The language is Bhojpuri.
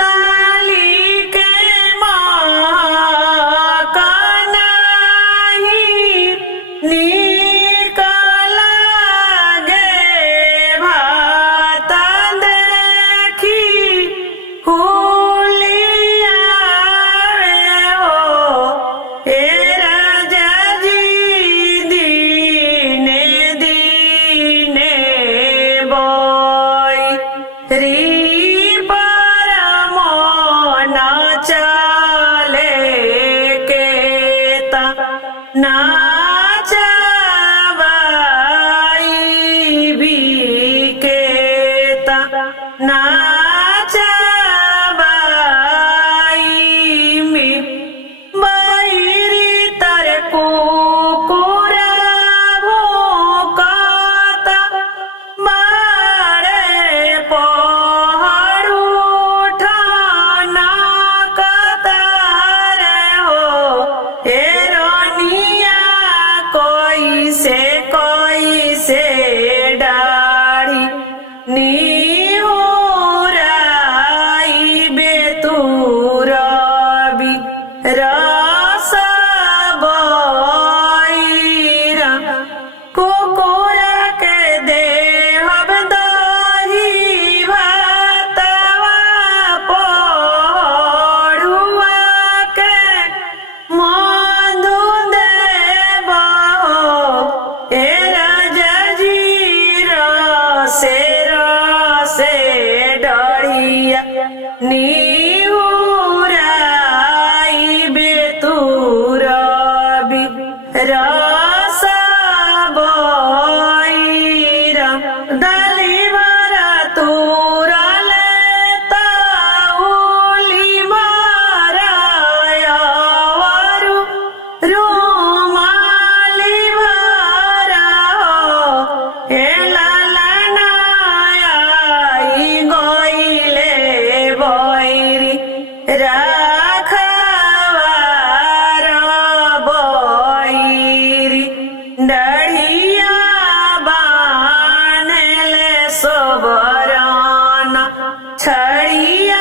डाली के मकनाही निकला गे भात देखी हुलिया रे हो ए राजा जी दीने दीने बोई री चले केता नाचबाई भी केता नाचबाई में बैरी तर कुकुरा भोकाता मारे पहाड़ू ठाना कोई से डाड़ी निहुराई बेतुरबी रस बईरा कुकुरा के देहब दही भातवा पड़ुआ के मधु देबो ए राजा जी रसे रसे डढ़िया निहुराई बेतुरबी रस बईरा डाली भरा तुरले ताउली मारायवरु रुमाली भरा हे लालनाई गईले बैरी राखवार बैरी डढ़िया बानले सोबराना छड़िया